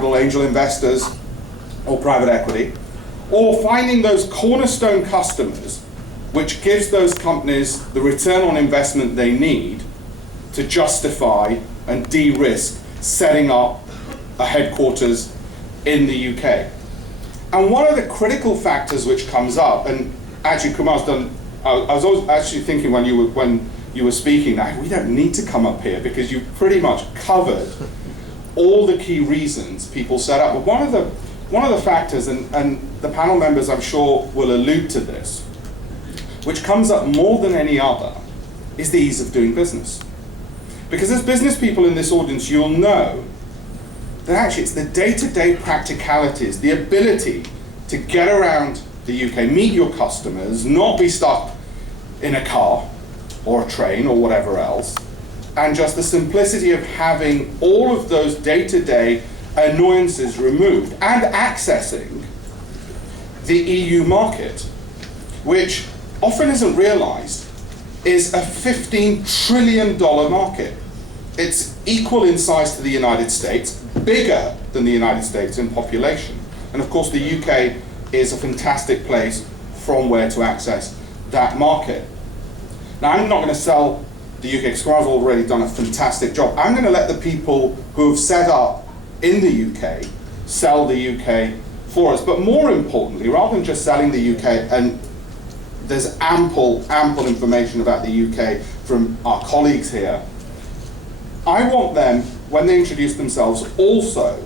capital, angel investors, or private equity, or finding those cornerstone customers which gives those companies the return on investment they need to justify and de-risk setting up a headquarters in the UK. And one of the critical factors which comes up, and actually Kumar's done, I was always actually thinking when you were speaking that we don't need to come up here because you pretty much covered all the key reasons people set up. But one of the factors, and the panel members I'm sure will allude to this, which comes up more than any other, is the ease of doing business. Because as business people in this audience, you'll know that actually it's the day-to-day practicalities, the ability to get around the UK, meet your customers, not be stuck in a car or a train or whatever else, and just the simplicity of having all of those day-to-day annoyances removed and accessing the EU market, which often isn't realized is a $15 trillion market. It's equal in size to the United States, bigger than the United States in population. And of course the UK is a fantastic place from where to access that market. Now I'm not going to sell the UK because Kumar's already done a fantastic job. I'm going to let the people who have set up in the UK sell the UK for us. But more importantly, rather than just selling the UK, and there's ample information about the UK from our colleagues here, I want them, when they introduce themselves, also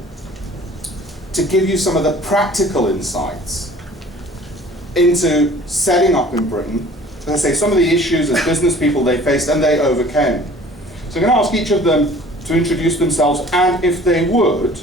to give you some of the practical insights into setting up in Britain. As I say, some of the issues as business people they faced and they overcame. So I'm going to ask each of them to introduce themselves, and if they would,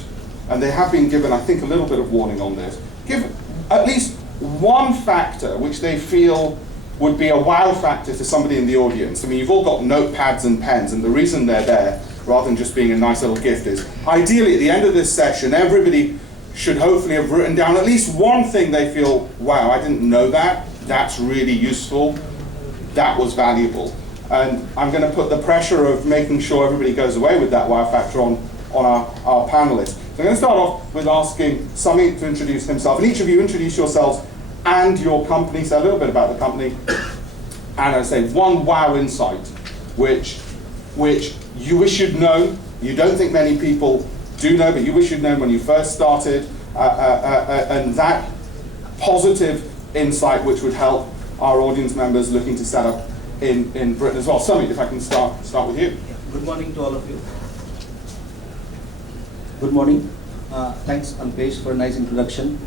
and they have been given, I think, a little bit of warning on this, give at least one factor which they feel would be a wow factor to somebody in the audience. I mean, you've all got notepads and pens, and the reason they're there, rather than just being a nice little gift, is ideally at the end of this session, everybody should hopefully have written down at least one thing they feel, wow, I didn't know that, that's really useful, that was valuable. And I'm going to put the pressure of making sure everybody goes away with that wow factor on our panelists. So I'm going to start off with asking Sami to introduce himself, and each of you introduce yourselves and your company, say a little bit about the company, and I say one wow insight, which you wish you'd known, you don't think many people do know, but you wish you'd known when you first started, and that positive insight which would help our audience members looking to set up in Britain as well. Sami, if I can start with you. Good morning to all of you. Good morning. Thanks, Alpesh, for a nice introduction.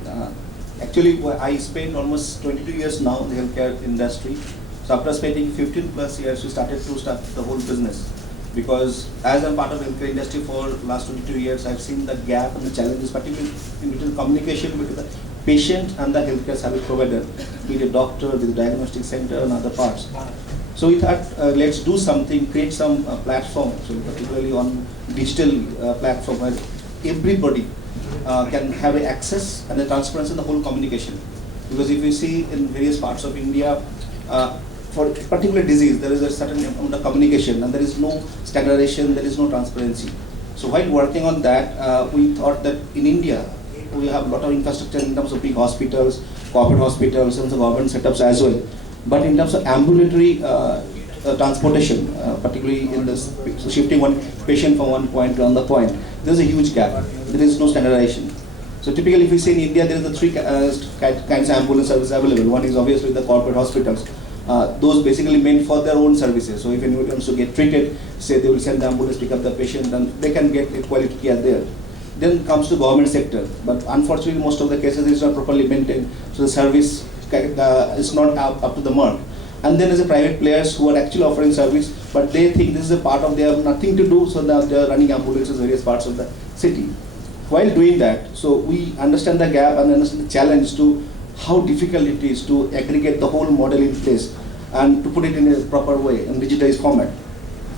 Actually, I spent almost 22 years now in the healthcare industry. So after spending 15 plus years, we started the whole business. Because as I'm part of the healthcare industry for the last 22 years, I've seen the gap and the challenges, particularly in between communication between the patient and the healthcare service provider, be it a doctor, with a diagnostic center, and other parts. So we thought, let's do something, create some platform, so particularly on digital platform where everybody can have access and the transparency in the whole communication. Because if you see in various parts of India, for a particular disease, there is a certain amount of communication and there is no standardization, there is no transparency. So while working on that, we thought that in India, we have a lot of infrastructure in terms of big hospitals, corporate hospitals, and the government setups as well. But in terms of ambulatory transportation, particularly in this, so shifting one patient from one point to another point, there is a huge gap. There is no standardization. So typically, if we say in India, there is the three kinds of ambulance services available. One is obviously the corporate hospitals. Those basically meant for their own services. So if anyone wants to get treated, say they will send the ambulance, pick up the patient, and they can get a quality care there. Then comes the government sector, but unfortunately most of the cases is not properly maintained, so the service is not up to the mark. And then there's the private players who are actually offering service, but they think this is a part of, they have nothing to do, so now they are running ambulances in various parts of the city. While doing that, so we understand the gap and understand the challenge to how difficult it is to aggregate the whole model in place and to put it in a proper way, in digitized format.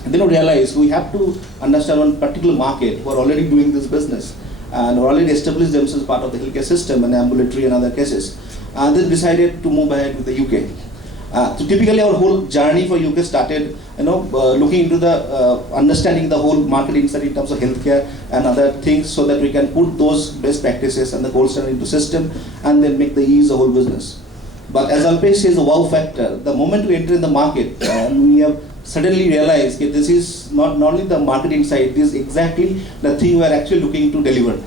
And then we realize we have to understand one particular market who are already doing this business and already established themselves part of the healthcare system and ambulatory and other cases. And then decided to move ahead with the UK. So typically our whole journey for UK started, looking into the understanding the whole market insight in terms of healthcare and other things, so that we can put those best practices and the gold standard into system and then make the ease the whole business. But as Alpesh says, the wow factor, the moment we enter in the market, we have suddenly realized that this is not only the market insight, this is exactly the thing we are actually looking to deliver.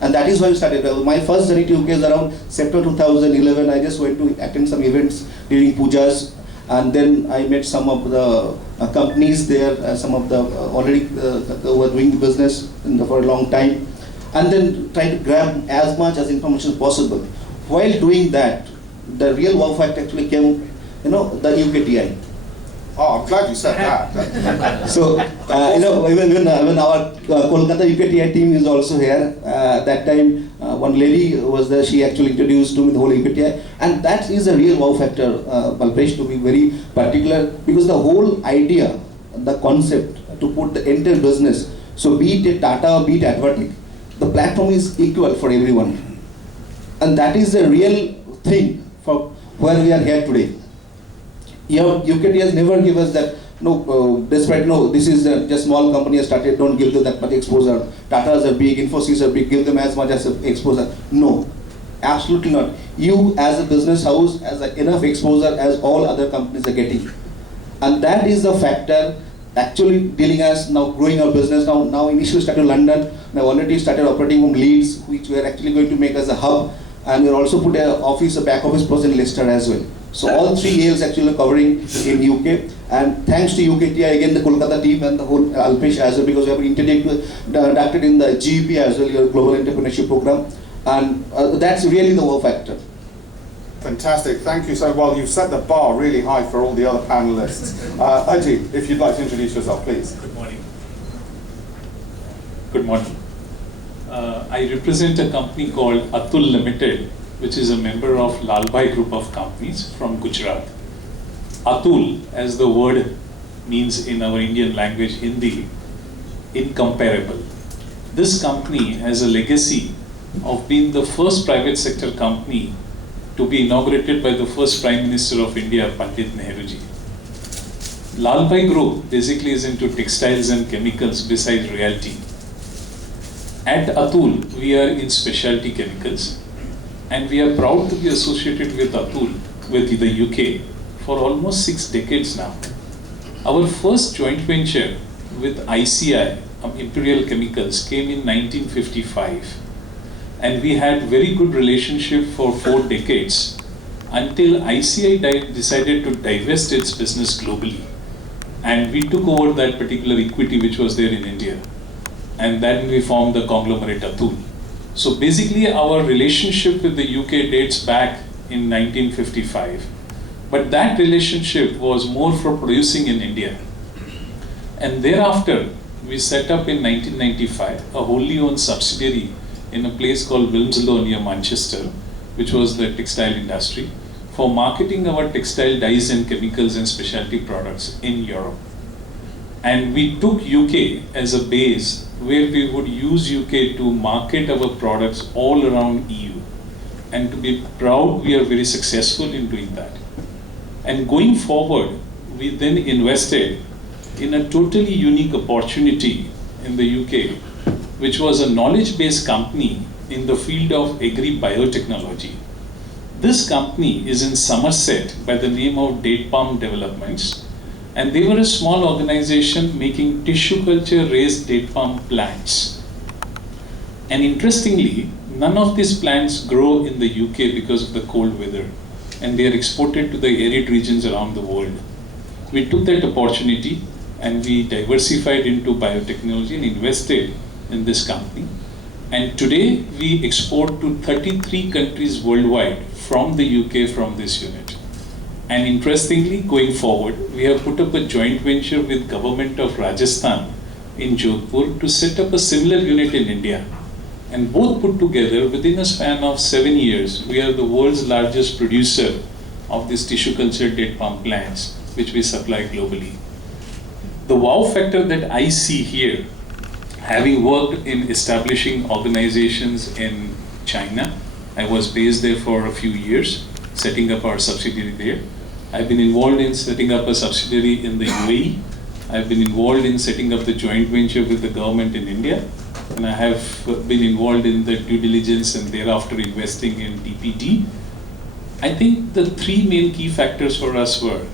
And that is why we started. My first journey to UK is around September 2011. I just went to attend some events during pujas, and then I met some of the companies there, some of the already were doing the business for a long time, and then try to grab as much as information as possible. While doing that, the real wow factor actually came, the UKTI. Oh, I'm glad you said that. So, even our Kolkata UKTI team is also here. That time, one lady was there, she actually introduced to me the whole UKTI. And that is a real wow factor, Balpesh, to be very particular, because the whole idea, the concept to put the entire business, so be it Tata or be it Advertech, the platform is equal for everyone. And that is the real thing for where we are here today. UKT has never given us that, despite, this is just small company has started, don't give them that much exposure. Tatas are big, Infosys are big, give them as much as exposure. No, absolutely not. You as a business house has enough exposure as all other companies are getting. And that is the factor actually dealing us now, growing our business. Now initially started London, now already started operating from Leeds, which we are actually going to make as a hub. And we'll also put a back office person in Leicester as well. So all three ALs actually covering in UK, and thanks to UKTI again, the Kolkata team and the whole Alpesh as well, because we have been inducted in the GEP as well, your Global Entrepreneurship Program, and that's really the wow factor. Fantastic, thank you. So, well, you've set the bar really high for all the other panelists. Ajit, if you'd like to introduce yourself, please. Good morning. Good morning. I represent a company called Atul Limited, which is a member of Lalbhai group of companies from Gujarat. Atul, as the word means in our Indian language, Hindi, incomparable. This company has a legacy of being the first private sector company to be inaugurated by the first Prime Minister of India, Pandit Nehruji. Lalbhai Group basically is into textiles and chemicals besides realty. At Atul, we are in specialty chemicals. And we are proud to be associated with Atul, with the UK, for almost 6 decades now. Our first joint venture with ICI, Imperial Chemicals, came in 1955. And we had very good relationship for 4 decades, until ICI decided to divest its business globally. And we took over that particular equity which was there in India. And then we formed the conglomerate Atul. So basically our relationship with the UK dates back in 1955, but that relationship was more for producing in India. And thereafter, we set up in 1995 a wholly owned subsidiary in a place called Wilmslow near Manchester, which was the textile industry, for marketing our textile dyes and chemicals and specialty products in Europe. And we took UK as a base where we would use UK to market our products all around EU. And to be proud, we are very successful in doing that. And going forward, we then invested in a totally unique opportunity in the UK, which was a knowledge-based company in the field of agri-biotechnology. This company is in Somerset by the name of Date Palm Developments. And they were a small organization making tissue culture raised date palm plants. And interestingly, none of these plants grow in the UK because of the cold weather, and they are exported to the arid regions around the world. We took that opportunity and we diversified into biotechnology and invested in this company. And today we export to 33 countries worldwide from the UK from this unit. And interestingly, going forward, we have put up a joint venture with Government of Rajasthan in Jodhpur to set up a similar unit in India. And both put together, within a span of 7 years, we are the world's largest producer of these tissue culture date palm plants, which we supply globally. The wow factor that I see here, having worked in establishing organizations in China, I was based there for a few years, setting up our subsidiary there. I've been involved in setting up a subsidiary in the UAE. I've been involved in setting up the joint venture with the government in India. And I have been involved in the due diligence and thereafter investing in DPD. I think the three main key factors for us were,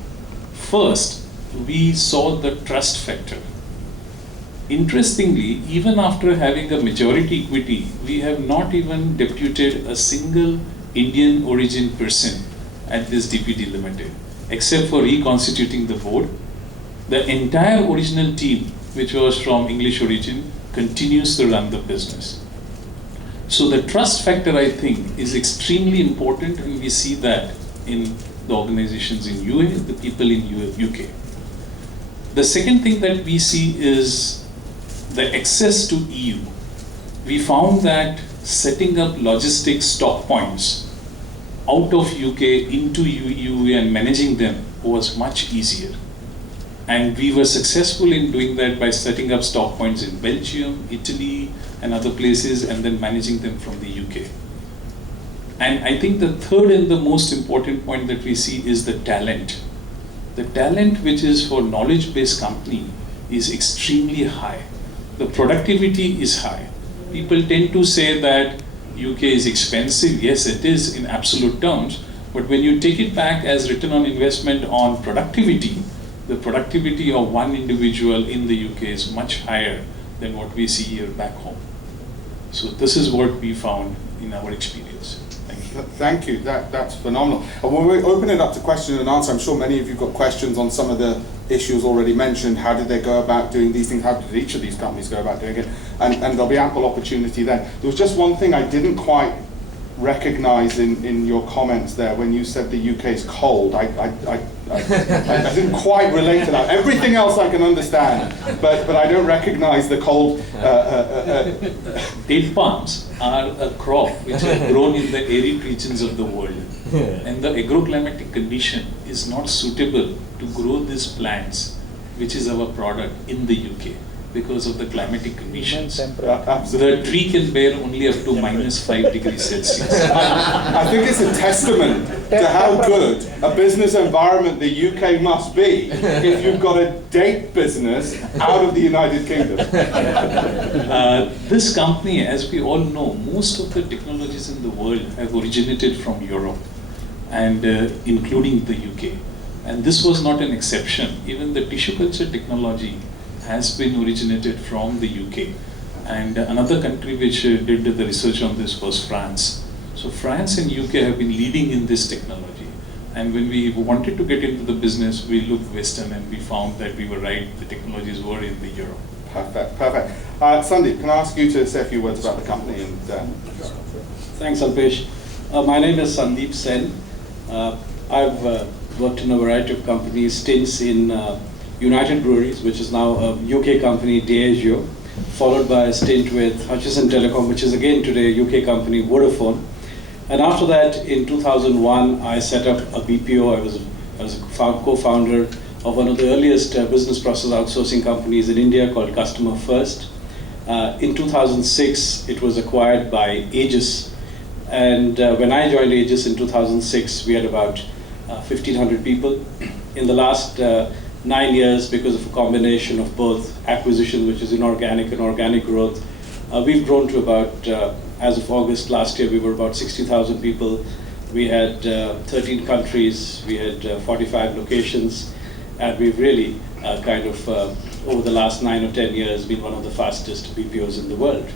first, we saw the trust factor. Interestingly, even after having a majority equity, we have not even deputed a single Indian origin person at this DPD Limited, except for reconstituting the board. The entire original team, which was from English origin, continues to run the business. So the trust factor, I think, is extremely important, and we see that in the organizations in UAE, the people in UK. The second thing that we see is the access to EU. We found that setting up logistics stock points out of UK into EU and managing them was much easier. And we were successful in doing that by setting up stock points in Belgium, Italy, and other places, and then managing them from the UK. And I think the third and the most important point that we see is the talent. The talent which is for knowledge-based company is extremely high. The productivity is high. People tend to say that UK is expensive. Yes, it is in absolute terms, but when you take it back as return on investment on productivity, the productivity of one individual in the UK is much higher than what we see here back home. So this is what we found in our experience. Thank you. Thank you. That's phenomenal. And when we open it up to question and answer, I'm sure many of you got questions on some of the issues already mentioned. How did they go about doing these things? How did each of these companies go about doing it? And there'll be ample opportunity then. There was just one thing I didn't quite recognize in your comments there when you said the UK is cold. I didn't quite relate to that. Everything else I can understand, but I don't recognize the cold. Date palms are a crop which are grown in the arid regions of the world, and the agroclimatic condition is not suitable to grow these plants, which is our product, in the UK because of the climatic conditions. The tree can bear only up to -5 degrees Celsius. I think it's a testament to how good a business environment the UK must be if you've got a date business out of the United Kingdom. This company, as we all know, most of the technologies in the world have originated from Europe, and including the UK. And this was not an exception. Even the tissue culture technology has been originated from the UK. And another country which did the research on this was France. So France and UK have been leading in this technology. And when we wanted to get into the business, we looked Western and we found that we were right, the technologies were in the Europe. Perfect, perfect. Sandeep, can I ask you to say a few words about the company? And Thanks, Alpesh. My name is Sandeep Sen. I've worked in a variety of companies, stints in United Breweries, which is now a UK company, Diageo, followed by a stint with Hutchison Telecom, which is again today a UK company, Vodafone. And after that, in 2001, I set up a BPO. I was a co-founder of one of the earliest business process outsourcing companies in India called Customer First. In 2006, it was acquired by Aegis. And when I joined Aegis in 2006, we had about 1,500 people. In the last 9 years, because of a combination of both acquisition, which is inorganic and organic growth, we've grown to about, as of August last year, we were about 60,000 people. We had 13 countries, we had 45 locations, and we've really over the last 9 or 10 years, been one of the fastest BPOs in the world.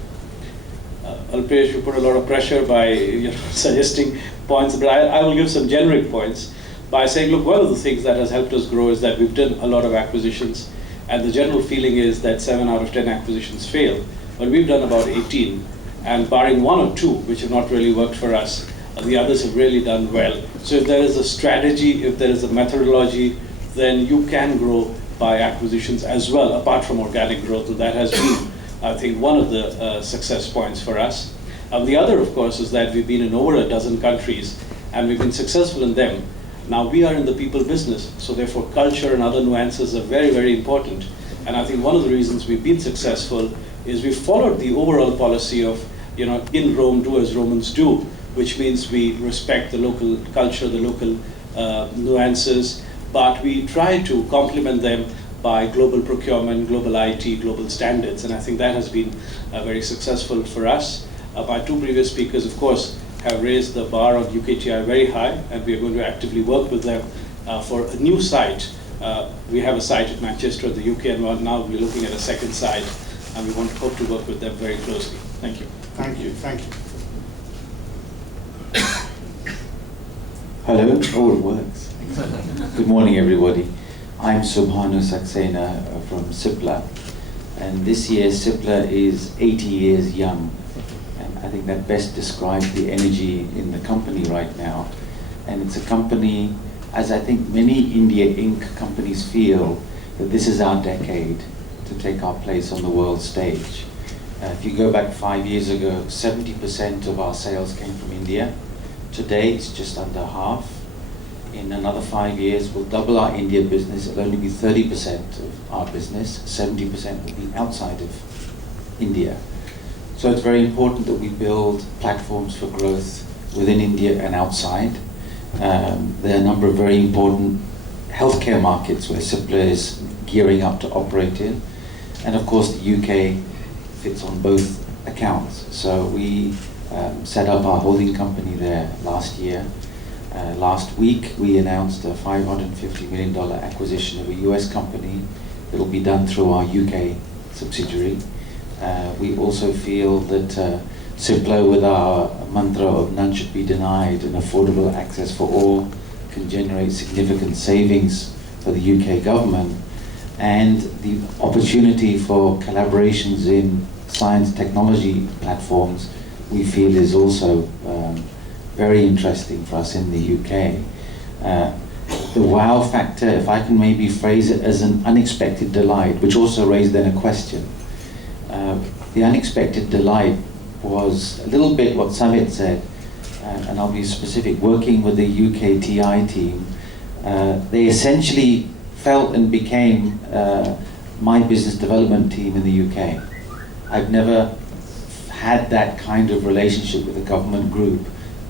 Alpesh, you put a lot of pressure by suggesting points, but I will give some generic points by saying, look, one of the things that has helped us grow is that we've done a lot of acquisitions, and the general feeling is that 7 out of 10 acquisitions fail, but we've done about 18, and barring 1 or 2, which have not really worked for us, the others have really done well. So if there is a strategy, if there is a methodology, then you can grow by acquisitions as well, apart from organic growth. So that has been, I think, one of the success points for us. The other, of course, is that we've been in over a dozen countries, and we've been successful in them. Now, we are in the people business, so therefore culture and other nuances are very, very important. And I think one of the reasons we've been successful is we've followed the overall policy of, in Rome, do as Romans do, which means we respect the local culture, the local nuances, but we try to complement them by global procurement, global IT, global standards, and I think that has been very successful for us. My two previous speakers, of course, have raised the bar on UKTI very high, and we are going to actively work with them for a new site. We have a site at Manchester, the UK, and now we're looking at a second site, and we hope to work with them very closely. Thank you. Thank you, thank you. Hello, oh, it works. Good morning, everybody. I'm Subhanu Saxena from Cipla, and this year Cipla is 80 years young, and I think that best describes the energy in the company right now. And it's a company, as I think many India Inc. companies feel, that this is our decade to take our place on the world stage. If you go back 5 years ago, 70% of our sales came from India. Today, it's just under half. In another 5 years, we'll double our India business. It'll only be 30% of our business. 70% will be outside of India. So it's very important that we build platforms for growth within India and outside. There are a number of very important healthcare markets where Cipla is gearing up to operate in. And of course, the UK fits on both accounts. So we set up our holding company there last year. Last week, we announced a $550 million acquisition of a US company that will be done through our UK subsidiary. We also feel that Cipla, with our mantra of none should be denied and affordable access for all, can generate significant savings for the UK government. And the opportunity for collaborations in science technology platforms, we feel is also very interesting for us in the UK. The wow factor, if I can maybe phrase it as an unexpected delight, which also raised then a question. The unexpected delight was a little bit what Samit said, and I'll be specific. Working with the UK TI team, they essentially felt and became my business development team in the UK. I've never had that kind of relationship with a government group,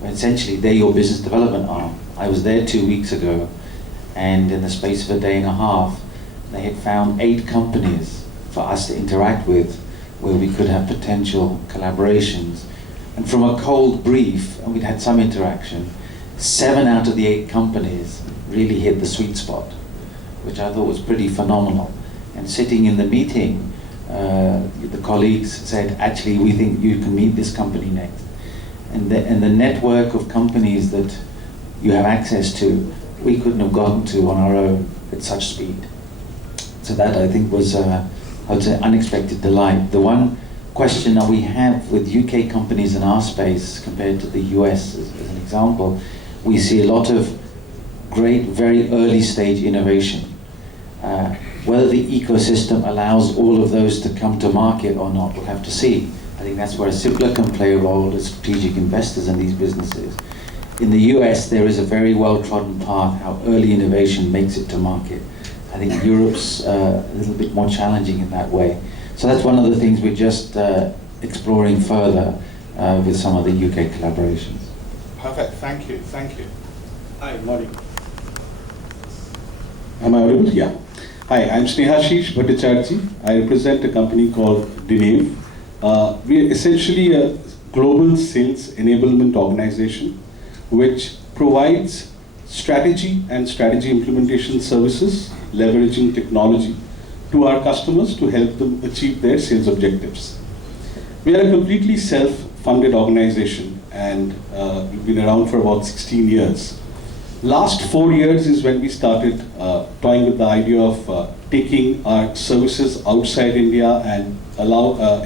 where essentially they're your business development arm. I was there 2 weeks ago, and in the space of a day and a half, they had found 8 companies for us to interact with, where we could have potential collaborations. And from a cold brief, and we'd had some interaction, 7 out of the 8 companies really hit the sweet spot, which I thought was pretty phenomenal. And sitting in the meeting, the colleagues said, actually, we think you can meet this company next. And the network of companies that you have access to, we couldn't have gotten to on our own at such speed. So that, I think, was, I would say, unexpected delight. The one question that we have with UK companies in our space compared to the US, as an example, we see a lot of great, very early stage innovation. Whether the ecosystem allows all of those to come to market or not, we'll have to see. I think that's where Cipla can play a role as strategic investors in these businesses. In the US, there is a very well-trodden path how early innovation makes it to market. I think Europe's a little bit more challenging in that way. So that's one of the things we're just exploring further with some of the UK collaborations. Perfect, thank you, thank you. Hi, good morning. Am I audible? Yeah. Hi, I'm Snehashish Bhattacharjee. I represent a company called Dinave. We are essentially a global sales enablement organization which provides strategy and strategy implementation services, leveraging technology to our customers to help them achieve their sales objectives. We are a completely self-funded organization, and we've been around for about 16 years. Last 4 years is when we started toying with the idea of taking our services outside India and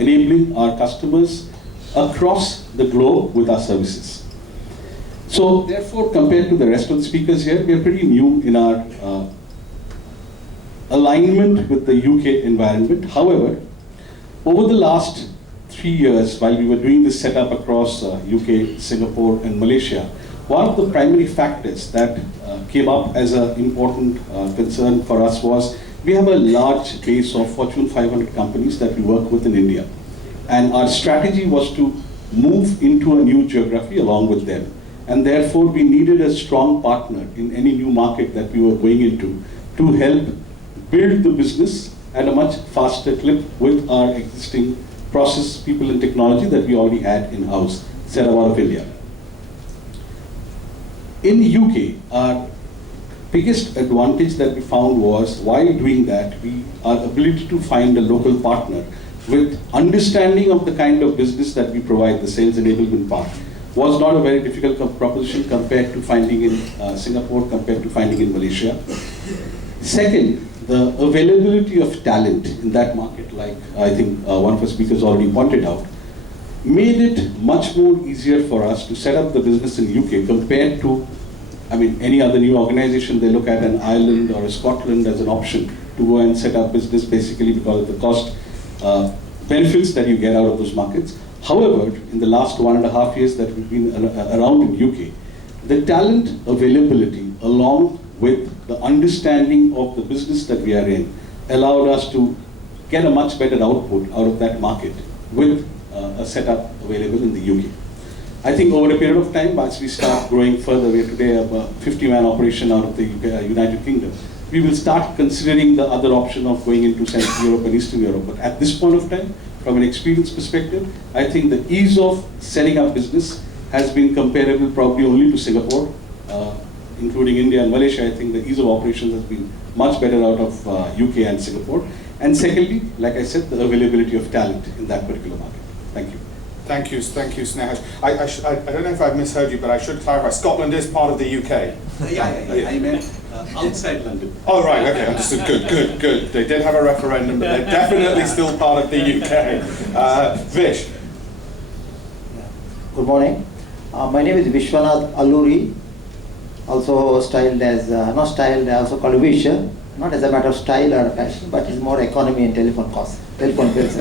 enabling our customers across the globe with our services. So therefore, compared to the rest of the speakers here, we are pretty new in our alignment with the UK environment. However, over the last 3 years, while we were doing this setup across UK, Singapore, and Malaysia, one of the primary factors that came up as an important concern for us was we have a large base of Fortune 500 companies that we work with in India. And our strategy was to move into a new geography along with them. and therefore we needed a strong partner in any new market that we were going into to help build the business at a much faster clip with our existing process, people and technology that we already had in-house, set out of India. In the UK, our biggest advantage that we found was, while doing that, our ability to find a local partner with understanding of the kind of business that we provide, the sales enablement part, was not a very difficult proposition compared to finding in Singapore, compared to finding in Malaysia. Second, the availability of talent in that market, like I think one of our speakers already pointed out, made it much more easier for us to set up the business in UK compared to, any other new organization. They look at an Ireland or a Scotland as an option to go and set up business, basically because of the cost benefits that you get out of those markets. However, in the last 1.5 years that we've been around in UK, the talent availability along with the understanding of the business that we are in allowed us to get a much better output out of that market with a setup available in the UK. I think over a period of time, as we start growing further, we are today a 50-man operation out of the United Kingdom. We will start considering the other option of going into Central Europe and Eastern Europe. But at this point of time, from an experience perspective, I think the ease of setting up business has been comparable probably only to Singapore, including India and Malaysia. I think the ease of operations has been much better out of UK and Singapore. And secondly, like I said, the availability of talent in that particular market. Thank you. Thank you, Sneha. I don't know if I've misheard you, but I should clarify, Scotland is part of the UK. Yeah. I meant outside London. Oh, right, okay, understood. Good. They did have a referendum, but they're definitely still part of the UK. Vish. Good morning. My name is Vishwanath Alluri, also styled as, also called Vish, not as a matter of style or fashion, but it's more economy and telephone costs, telephone bills.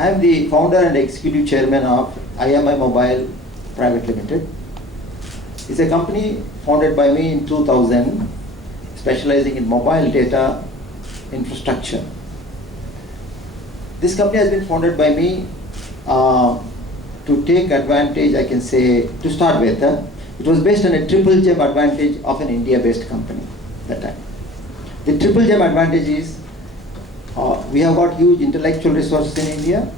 I am the founder and executive chairman of IMI Mobile Private Limited. It's a company founded by me in 2000, specializing in mobile data infrastructure. This company has been founded by me to take advantage, I can say, to start with. It was based on a triple gem advantage of an India-based company at that time. The triple gem advantage is we have got huge intellectual resources in India,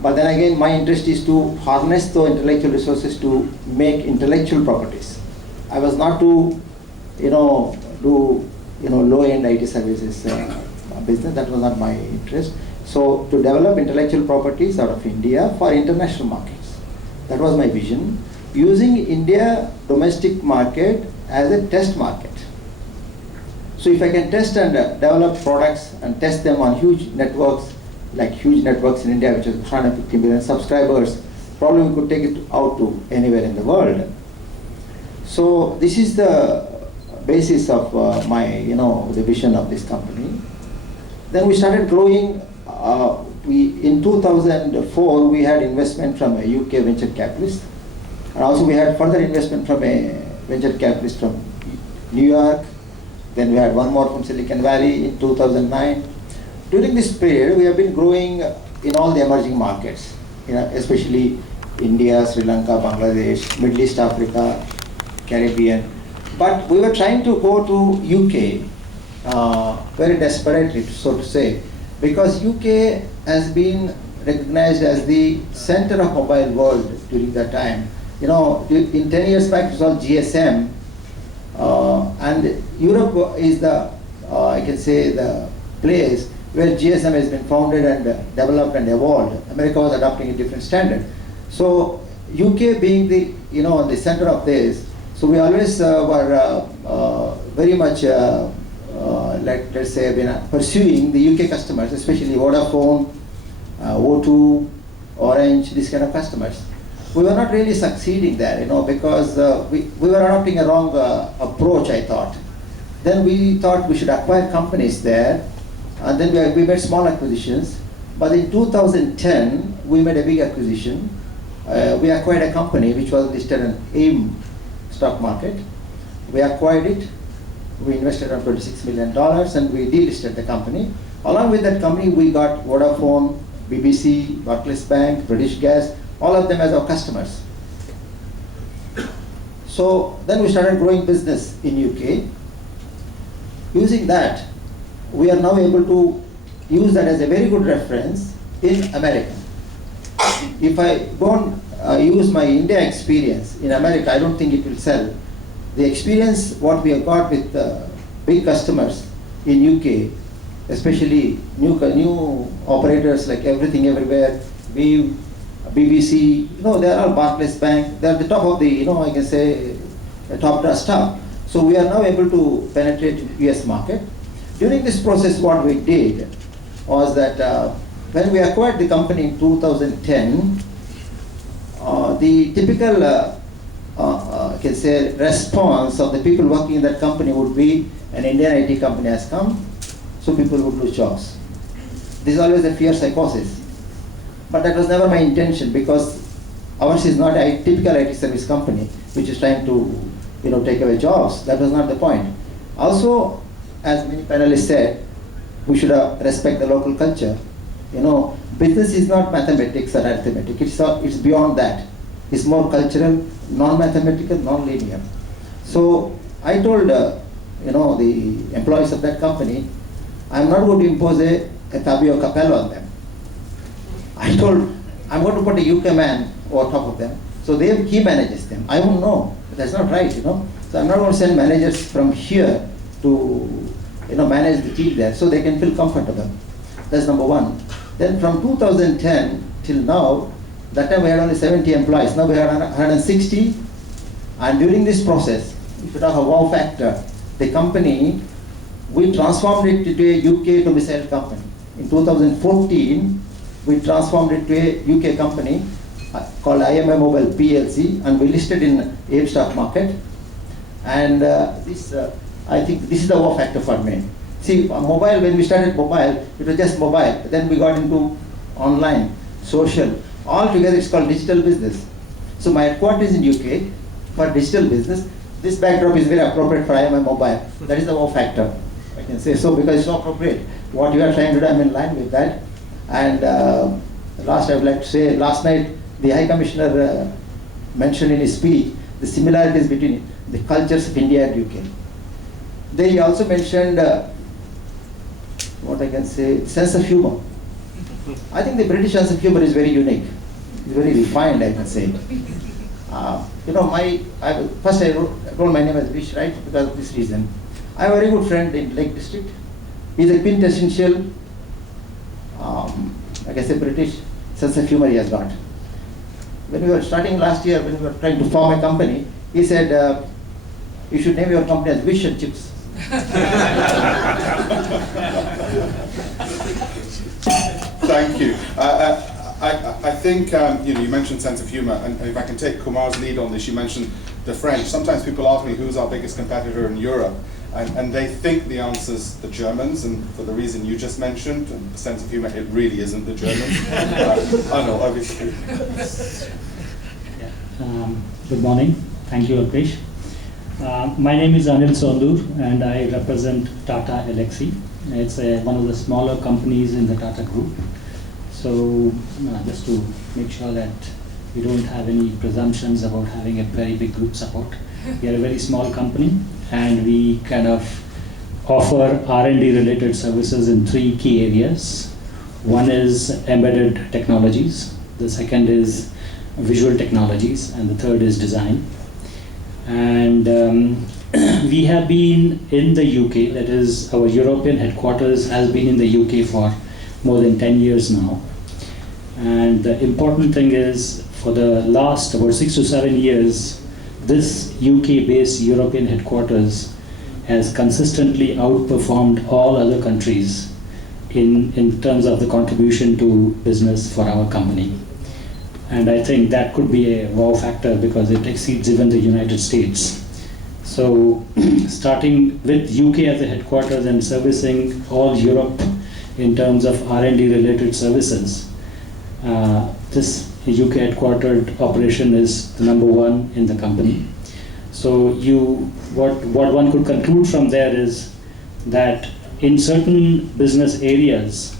but then again my interest is to harness the intellectual resources to make intellectual properties. I was not to do low-end IT services business. That was not my interest. So to develop intellectual properties out of India for international markets. That was my vision, using India domestic market as a test market. So if I can test and develop products and test them on huge networks, like huge networks in India, which is 150 million subscribers, probably we could take it out to anywhere in the world. So this is the basis of the vision of this company. Then we started growing. In 2004, we had investment from a UK venture capitalist, and also we had further investment from a venture capitalist from New York. Then we had one more from Silicon Valley in 2009. During this period, we have been growing in all the emerging markets, especially India, Sri Lanka, Bangladesh, Middle East, Africa, Caribbean. But we were trying to go to UK very desperately, so to say, because UK has been recognized as the center of mobile world during that time. In 10 years back, it was all GSM. And Europe is the, I can say, the place where GSM has been founded and developed and evolved. America was adopting a different standard. So UK being the, the center of this, so we always were very much, let's say, been pursuing the UK customers, especially Vodafone, O2, Orange, these kind of customers. We were not really succeeding there, because we were adopting a wrong approach, I thought. Then we thought we should acquire companies there, and then we made small acquisitions. But in 2010, we made a big acquisition. We acquired a company which was listed on AIM stock market. We acquired it. We invested around $26 million, and we delisted the company. Along with that company, we got Vodafone, BBC, Barclays Bank, British Gas, all of them as our customers. So then we started growing business in UK. Using that, we are now able to use that as a very good reference in America. If I don't use my India experience in America, I don't think it will sell. The experience what we have got with big customers in UK, especially new operators like Everything Everywhere, BBC, they are all Barclays Bank, they are the top of the, I can say, top stuff. So we are now able to penetrate US market. During this process, what we did was that when we acquired the company in 2010, the typical, I can say, response of the people working in that company would be, an Indian IT company has come, so people would lose jobs. This is always a fear psychosis. But that was never my intention, because ours is not a typical IT service company which is trying to take away jobs. That was not the point. Also, as many panelists said, we should respect the local culture. Business is not mathematics or arithmetic. It's beyond that. It's more cultural, non-mathematical, non-linear. So I told the employees of that company, I'm not going to impose a Fabio Capello on them. I told, I'm going to put a UK man over top of them. So he manages them. I won't know. That's not right, So I'm not going to send managers from here to, manage the team there, so they can feel comfortable. That's number one. Then from 2010 till now, that time we had only 70 employees. Now we have 160. And during this process, if you talk about wow factor, the company, we transformed it into a UK domiciled company. In 2014, we transformed it to a UK company called IMI Mobile PLC, and we listed in AIM stock market. And I think this is the wow factor for me. See, mobile, when we started mobile, it was just mobile. Then we got into online, social. All together it's called digital business. So my headquarters in UK for digital business. This backdrop is very appropriate for IMI Mobile. That is the wow factor, I can say so, because it's so appropriate. What you are trying to do, I'm in line with that. And last, I would like to say, last night, the High Commissioner mentioned in his speech the similarities between the cultures of India and UK. They also mentioned, what I can say, sense of humor. I think the British sense of humor is very unique. It's very refined, I can say. First I told my name as Vish, right, because of this reason. I have a very good friend in Lake District. He's a quintessential, like I say, British sense of humor he has got. When we were starting last year, when we were trying to form a company, he said, you should name your company as Vish and Chips. Thank you. I think you mentioned sense of humour, and if I can take Kumar's lead on this, you mentioned the French. Sometimes people ask me who's our biggest competitor in Europe, and they think the answer's the Germans, and for the reason you just mentioned, and the sense of humour, it really isn't the Germans. I know, obviously. Good morning. Thank you, Alpesh. My name is Anil Sondur, and I represent Tata Elxsi. It's one of the smaller companies in the Tata Group. So just to make sure that we don't have any presumptions about having a very big group support. We are a very small company, and we kind of offer R&D related services in 3 key areas. One is embedded technologies, the second is visual technologies, and the third is design. And we have been in the UK, that is our European headquarters has been in the UK for more than 10 years now. And the important thing is, for the last about 6 to 7 years, this UK-based European headquarters has consistently outperformed all other countries in terms of the contribution to business for our company. And I think that could be a wow factor because it exceeds even the United States. So starting with UK as a headquarters and servicing all Europe in terms of R&D related services, this UK headquartered operation is the number 1 in the company. So what one could conclude from there is that in certain business areas,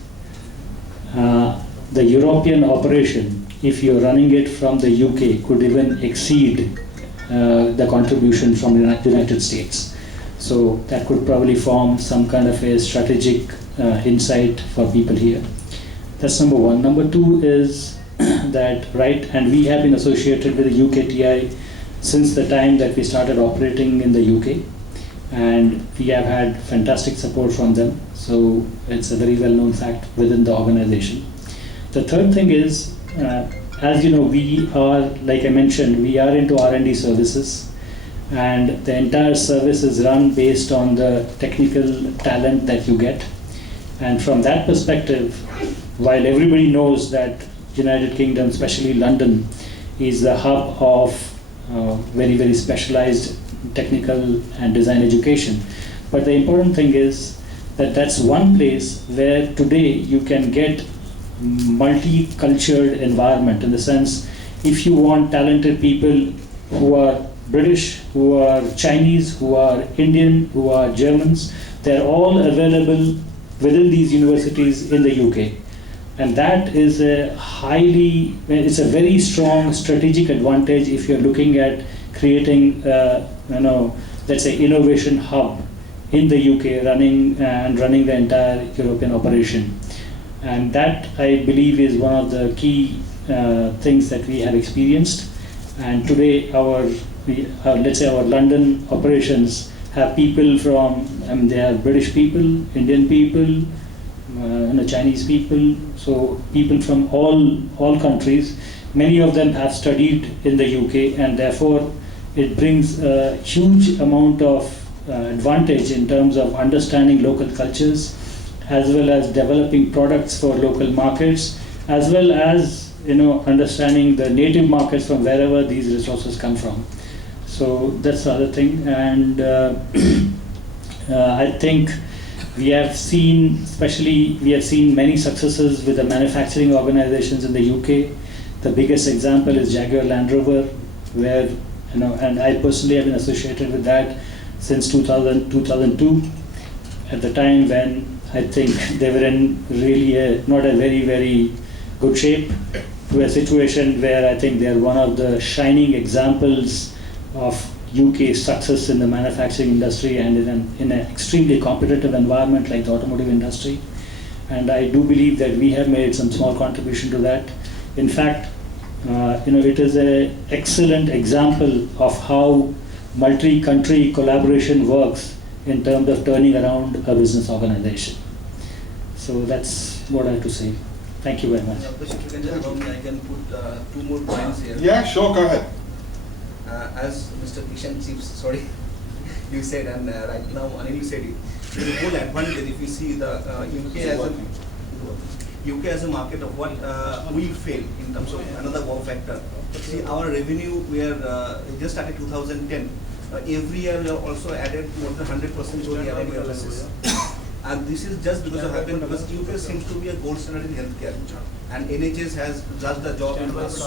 the European operation, if you're running it from the UK, could even exceed the contribution from the United States. So that could probably form some kind of a strategic insight for people here. That's number one. Number two is that, right, and we have been associated with the UKTI since the time that we started operating in the UK, and we have had fantastic support from them. So it's a very well-known fact within the organization. The third thing is, as you know, we are, like I mentioned, we are into R&D services, and the entire service is run based on the technical talent that you get. And from that perspective, while everybody knows that United Kingdom, especially London, is the hub of very, very specialized technical and design education, but the important thing is that that's one place where today you can get multicultural environment, in the sense, if you want talented people who are British, who are Chinese, who are Indian, who are Germans, they're all available within these universities in the UK. And that is it's a very strong strategic advantage if you're looking at creating, let's say, innovation hub in the UK, running the entire European operation. And that, I believe, is one of the key things that we have experienced. And today, let's say our London operations have people from, they have British people, Indian people, Chinese people, so people from all countries. Many of them have studied in the UK, and therefore it brings a huge amount of advantage in terms of understanding local cultures, as well as developing products for local markets, as well as understanding the native markets from wherever these resources come from. So that's the other thing. And I think we have seen many successes with the manufacturing organizations in the UK. The biggest example is Jaguar Land Rover, where, and I personally have been associated with that since 2002, at the time when I think they were in really not a very, very good shape, to a situation where I think they're one of the shining examples of UK success in the manufacturing industry, and in an extremely competitive environment like the automotive industry. And I do believe that we have made some small contribution to that. In fact, it is an excellent example of how multi-country collaboration works in terms of turning around a business organization. So that's what I have to say. Thank you very much. If you can just allow me, I can put 2 more points here. Yeah, sure, go ahead. As Mr. Kishan Chiefs, you said, and right now Anil said it, the whole advantage, if you see the UK as a market of what will fail in terms of another wow factor. See, our revenue, we are just started 2010. Every year we have also added more than 100% to the year basis. And this is just because of happened because UK seems to be a gold standard in healthcare, and NHS has just the job in us.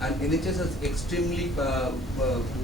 And NHS is extremely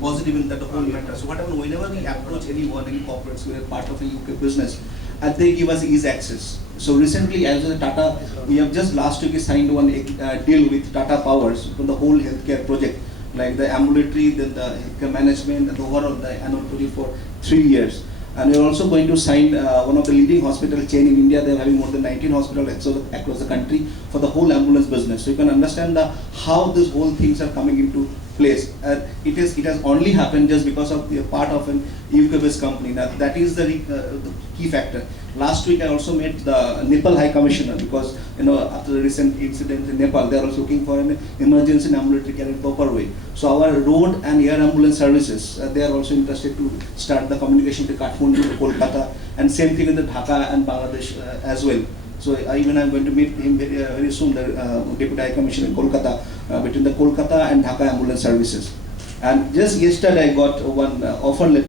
positive in that whole matter. So whatever, whenever we approach anyone, any corporates, we are part of a UK business, and they give us easy access. So recently, as a Tata, we have just last week signed one deal with Tata Powers for the whole healthcare project, like the ambulatory, then the healthcare management, and overall the annual project for 3 years. And we are also going to sign one of the leading hospital chain in India. They are having more than 19 hospitals across the country for the whole ambulance business. So you can understand how these whole things are coming into place. It has only happened just because of the part of an UK-based company. That is the key factor. Last week I also met the Nepal High Commissioner, because after the recent incident in Nepal, they are also looking for an emergency ambulatory care in proper way. So our road and air ambulance services, they are also interested to start the communication to Kathmandu, to Kolkata, and same thing in the Dhaka and Bangladesh as well. So even I'm going to meet him very soon, the Deputy High Commissioner in Kolkata, between the Kolkata and Dhaka ambulance services. And just yesterday I got one offer letter.